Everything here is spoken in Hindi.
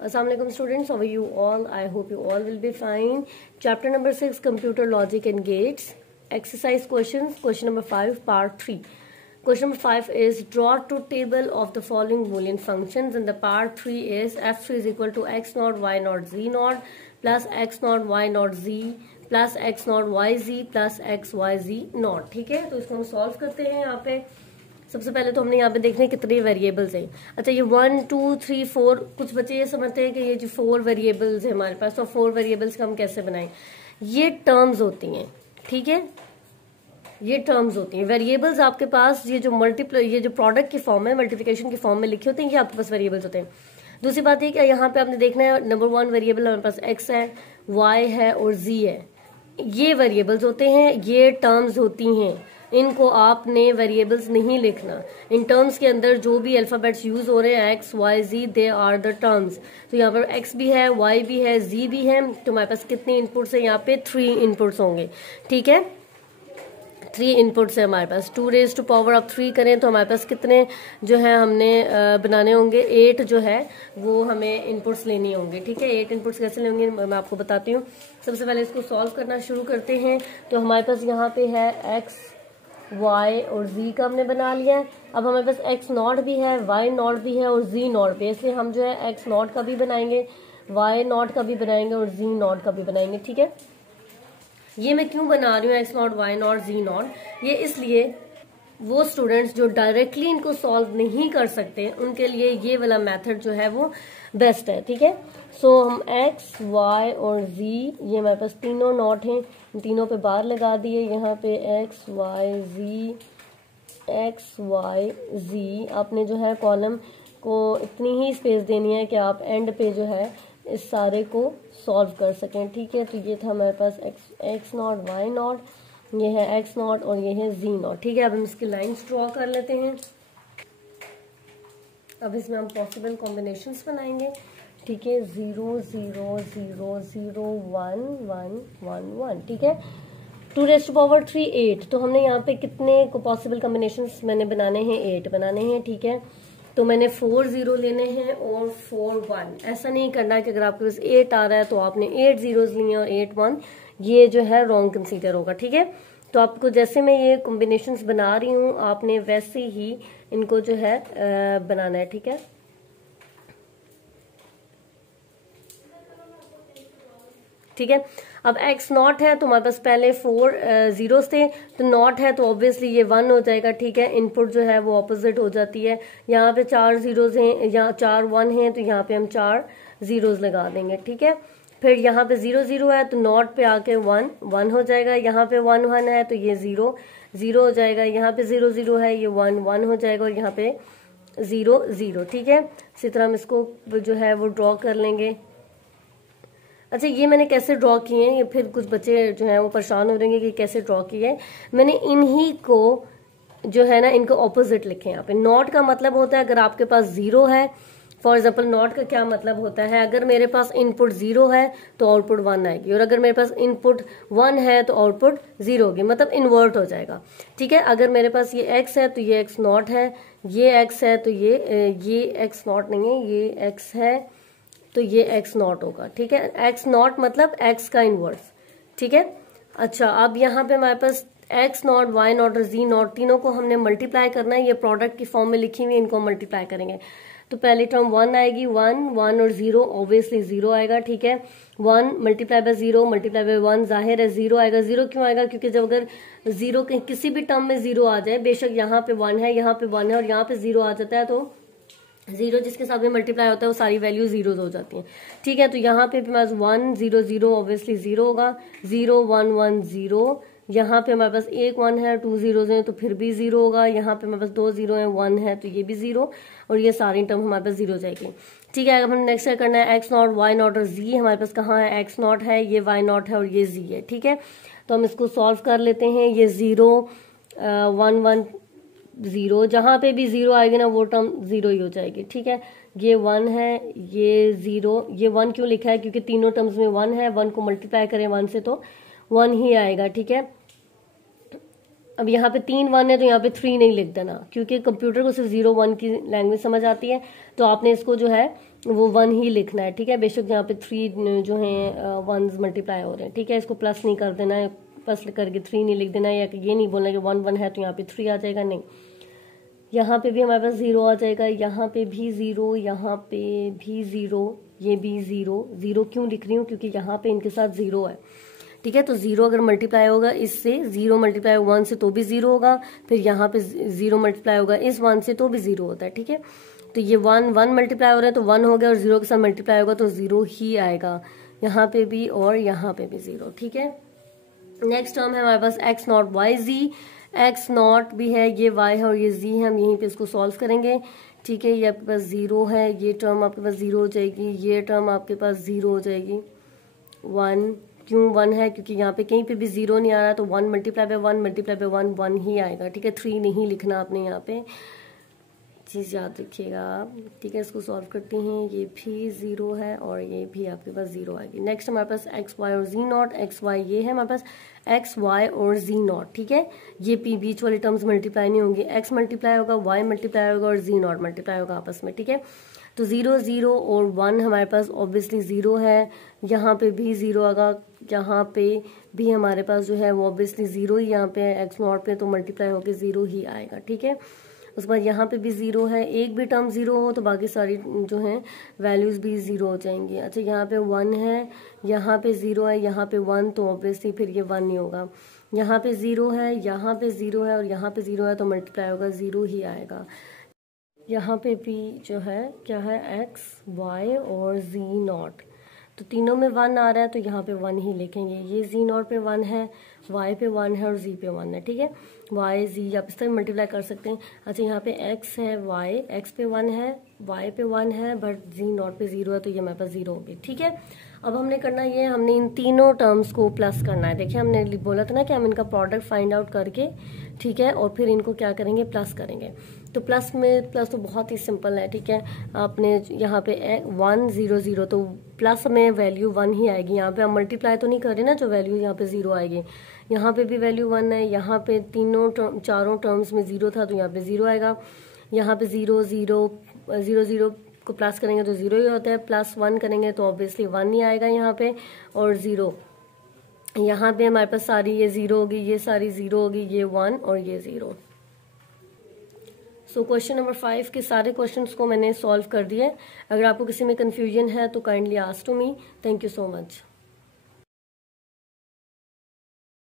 Assalamualaikum students, how are you all? I hope you all will be fine. Chapter number 6, Computer Logic and Gates. Exercise questions. Question number 5, part 3. Question number 5 is draw two table of the following Boolean functions, and the part 3 is f3 is equal to x naught y naught z naught plus x naught y naught z plus x naught yz plus x yz naught. ठीक है, तो इसको हम सॉल्व करते हैं. यहाँ पे सबसे पहले तो हमने यहाँ पे देखने कितने वेरिएबल्स हैं. अच्छा, ये 1 2 3 4, कुछ बच्चे ये समझते हैं कि ये जो 4 वेरिएबल्स है हमारे पास, तो 4 वेरिएबल्स का हम कैसे बनाएं. ये टर्म्स होती हैं, ठीक है, ये टर्म्स होती हैं. वेरिएबल्स आपके पास ये जो ये जो प्रोडक्ट की फॉर्म है, मल्टीप्लिकेशन की फॉर्म में लिखे होते हैं, ये आपके पास वेरिएबल्स होते हैं. दूसरी बात ये कि यहाँ पे आपने देखना है नंबर 1 वेरिएबल हमारे पास x है, y है और z है. ये वेरिएबल्स होते हैं, ये टर्म्स होती हैं. इनको आपने वेरिएबल्स नहीं लिखना. इन टर्म्स के अंदर जो भी अल्फाबेट्स यूज हो रहे हैं x y z, they are the terms. तो यहाँ पर x भी है, y भी है, z भी है. तो हमारे पास कितने इनपुट्स है, यहाँ पे 3 इनपुट्स होंगे. ठीक है, 3 इनपुट्स है हमारे पास. 2 रेज़ टू पावर आप 3 करें तो हमारे पास कितने जो है हमने बनाने होंगे, 8 जो है वो हमें इनपुट्स लेनी होंगे. ठीक है, 8 इनपुट्स कैसे लेंगे मैं आपको बताती हूँ. सबसे पहले इसको सॉल्व करना शुरू करते हैं. तो हमारे पास यहाँ पे है x y और z का हमने बना लिया है. अब हमारे पास x नॉट भी है, y नॉट भी है और z नॉट भी है. इसलिए हम जो है x नॉट का भी बनाएंगे, y नॉट का भी बनाएंगे और z नॉट का भी बनाएंगे. ठीक है, ये मैं क्यों बना रही हूँ x not y not z not, ये इसलिए वो स्टूडेंट्स जो डायरेक्टली इनको सॉल्व नहीं कर सकते उनके लिए ये वाला मेथड जो है वो बेस्ट है. ठीक है, सो हम x y और z, ये हमारे पास तीनों नॉट हैं, तीनों पे बार लगा दिए. यहाँ पे x y z आपने जो है कॉलम को इतनी ही स्पेस देनी है कि आप एंड पे जो है इस सारे को सॉल्व कर सकें. ठीक है, तो ये था हमारे पास x नॉट y नॉट, ये है x नॉट और ये है z नॉट. ठीक है, अब हम इसकी लाइंस ड्रॉ कर लेते हैं. अब इसमें हम पॉसिबल कॉम्बिनेशंस बनाएंगे. ठीक है, 0 0 0 0 1 1 1 1. ठीक है, 2 रेज़ टू पावर 3 8. तो हमने यहाँ पे कितने को पॉसिबल कॉम्बिनेशंस मैंने बनाने हैं, 8 बनाने हैं. ठीक है, तो मैंने 4 0 लेने हैं और 4 1. ऐसा नहीं करना है कि अगर आपके पास 8 आ रहा है तो आपने 8 zeros लिए और 8 1, ये जो है रॉन्ग कंसीडर होगा. ठीक है, तो आपको जैसे मैं ये कॉम्बिनेशंस बना रही हूँ आपने वैसे ही इनको जो है बनाना है. ठीक है, ठीक है. अब x नॉट है तो हमारे पास पहले 4 zeros थे, तो नॉट है तो ऑब्वियसली ये 1 हो जाएगा. ठीक है, इनपुट जो है वो ऑपोजिट हो जाती है. यहाँ पे 4 zeros हैं, यहाँ 4 1 हैं, तो यहाँ पे हम 4 zeros लगा देंगे. ठीक है, फिर यहाँ पे 0 0 है तो नॉट पे आके 1 1 हो जाएगा. यहाँ पे 1 1 है तो ये 0 0 हो जाएगा. यहाँ पे 0 0 है, ये 1 1 हो जाएगा और यहाँ पे 0 0. ठीक है, इसी तरह हम इसको जो है वो ड्रॉ कर लेंगे. अच्छा, ये मैंने कैसे ड्रॉ किए हैं, ये फिर कुछ बच्चे जो हैं वो परेशान हो रहेंगे कि कैसे ड्रॉ किए हैं. मैंने इन्हीं को जो है ना इनको ऑपोजिट लिखे. यहाँ पे नॉट का मतलब होता है अगर आपके पास 0 है, फॉर एग्जाम्पल नॉट का क्या मतलब होता है, अगर मेरे पास इनपुट 0 है तो आउटपुट 1 आएगी, और अगर मेरे पास इनपुट 1 है तो आउटपुट 0 होगी, मतलब इन्वर्ट हो जाएगा. ठीक है, अगर मेरे पास ये x है तो ये x नॉट है, ये x है तो ये x नॉट नहीं है, ये x है तो ये x नॉट होगा. ठीक है, x नॉट मतलब x का इनवर्स. ठीक है, अच्छा, अब यहाँ पे हमारे पास x नॉट y नॉट और z नॉट तीनों को हमने मल्टीप्लाई करना है. ये प्रोडक्ट की फॉर्म में लिखी हुई है, इनको मल्टीप्लाई करेंगे. तो पहली टर्म 1 आएगी, 1 1 और 0, ऑब्वियसली 0 आएगा. ठीक है, 1 मल्टीप्लाई बाय 0 मल्टीप्लाई बाय 1, जाहिर है 0 आएगा. 0 क्यों आएगा, क्योंकि जब अगर 0 किसी भी टर्म में 0 आ जाए, बेशक यहाँ पे 1 है, यहाँ पे 1 है और यहाँ पे 0 आ जाता है, तो 0 जिसके साथ में मल्टीप्लाई होता है वो सारी वैल्यू जीरोज हो जाती हैं. ठीक है, तो यहाँ पे हमारे पास 1 0 0 ऑब्वियसली 0 होगा, 0 1 1 0. यहाँ पे हमारे पास एक 1 है, 2 zeros हैं तो फिर भी 0 होगा. यहाँ पे हमारे पास 2 0 है, 1 है तो ये भी 0, और ये सारी टर्म हमारे पास 0 जाएगी. ठीक है, अब हम नेक्स्ट क्या करना है, x नॉट y नॉट और z हमारे पास कहाँ है, x नॉट है, ये y नॉट है और ये z है. ठीक है, तो हम इसको सॉल्व कर लेते हैं. ये 0 1 1 0, जहाँ पे भी 0 आएगी ना वो टर्म 0 ही हो जाएगी. ठीक है, ये 1 है, ये 0, ये 1 क्यों लिखा है, क्योंकि तीनों टर्म्स में 1 है. 1 को मल्टीप्लाई करें 1 से तो 1 ही आएगा. ठीक है, अब यहाँ पे 3 1 है तो यहाँ पे 3 नहीं लिख देना, क्योंकि कंप्यूटर को सिर्फ 0 1 की लैंग्वेज समझ आती है. तो आपने इसको जो है वो 1 ही लिखना है, ठीक है। बेशक यहाँ पे 3 जो है वंस मल्टीप्लाई हो रहे हैं, ठीक है। इसको प्लस नहीं कर देना है, प्लस करके 3 नहीं लिख देना है, या ये नहीं बोलना कि 1 1 है तो यहाँ पे 3 आ जाएगा, नहीं। यहाँ पे भी हमारे पास 0 आ जाएगा, यहाँ पे भी 0, यहाँ पे भी 0, ये भी 0। 0 क्यों लिख रही हूँ, क्योंकि यहाँ पे इनके साथ 0 है, ठीक है। तो 0 अगर मल्टीप्लाई होगा इससे, 0 मल्टीप्लाई 1 से तो भी 0 होगा, फिर यहाँ पे 0 मल्टीप्लाई होगा इस 1 से तो भी 0 होता है, ठीक है। तो ये 1 1 मल्टीप्लाई हो रहा है तो 1 हो गया, और 0 के साथ मल्टीप्लाई होगा तो 0 ही आएगा, यहाँ पे भी और यहाँ पे भी 0, ठीक है। नेक्स्ट टर्म है हमारे पास x not Y Z. x not भी है, ये y है और ये z है, हम यहीं पे इसको सॉल्व करेंगे, ठीक है। ये आपके पास 0 है, ये टर्म आपके पास 0 हो जाएगी, ये टर्म आपके पास 0 हो जाएगी। 1 क्यों 1 है, क्योंकि यहाँ पे कहीं पे भी 0 नहीं आ रहा, तो 1 मल्टीप्लाई बाय 1 मल्टीप्लाई बाय 1 1 ही आएगा, ठीक है। 3 नहीं लिखना आपने यहाँ पे, चीज़ याद रखिएगा, ठीक है। इसको सॉल्व करते हैं, ये भी 0 है और ये भी आपके पास 0 आएगी। नेक्स्ट हमारे पास एक्स वाई और जी नॉट। एक्स वाई ये है हमारे पास, एक्स वाई और जी नॉट, ठीक है। ये पी बीच वाले टर्म्स मल्टीप्लाई नहीं होंगे, एक्स मल्टीप्लाई होगा, वाई मल्टीप्लाई होगा और जी नॉट मल्टीप्लाई होगा आपस में, ठीक है। तो 0 0 और 1 हमारे पास ऑब्वियसली 0 है, यहाँ पे भी 0 आएगा, यहाँ पे भी हमारे पास जो है वो ऑब्वियसली 0 ही यहाँ पे है, एक्स नॉट पे तो मल्टीप्लाई होकर 0 ही आएगा, ठीक है। उसके बाद यहाँ पे भी 0 है, एक भी टर्म 0 हो तो बाकी सारी जो है वैल्यूज भी 0 हो जाएंगी। अच्छा यहाँ पे 1 है, यहाँ पे 0 है, यहाँ पे 1, तो ऑब्वियसली फिर ये 1 नहीं होगा। यहाँ पे 0 है, यहाँ पे 0 है और यहाँ पे 0 है, तो मल्टीप्लाई होगा 0 ही आएगा। यहाँ पे भी जो है क्या है, एक्स वाई और जी नॉट, तो तीनों में 1 आ रहा है तो यहाँ पे 1 ही लिखेंगे। ये जी नॉट पे 1 है, वाई पे 1 है और जी पे 1 है, ठीक है। वाई जी आप इस तरह मल्टीप्लाई कर सकते हैं। अच्छा यहाँ पे एक्स है, वाई एक्स पे 1 है, वाई पे 1 है, बट जी नॉट पे 0 है, तो ये हमारे पास 0 होगी, ठीक है। अब हमने करना ये, हमने इन तीनों टर्म्स को प्लस करना है। देखिए हमने बोला था ना कि हम इनका प्रोडक्ट फाइंड आउट करके, ठीक है, और फिर इनको क्या करेंगे, प्लस करेंगे। तो प्लस में, प्लस तो बहुत ही सिंपल है, ठीक है। आपने यहाँ पे 1 0 0, तो प्लस में वैल्यू 1 ही आएगी। यहाँ पे हम मल्टीप्लाई तो नहीं कर रहे ना, जो वैल्यू यहाँ पे 0 आएगी, यहाँ पे भी वैल्यू 1 है, यहाँ पे चारों टर्म्स में 0 था तो यहाँ पे 0 आएगा। यहाँ पे 0 0 0 0 को प्लस करेंगे तो 0 ही होता है, प्लस 1 करेंगे तो ऑब्वियसली 1 ही आएगा यहाँ पे, और 0 यहाँ पे हमारे पास सारी ये 0 होगी, ये सारी 0 होगी, ये 1 और ये 0। सो क्वेश्चन नंबर 5 के सारे क्वेश्चंस को मैंने सॉल्व कर दिए। अगर आपको किसी में कंफ्यूजन है तो kindly ask to me. Thank you so much.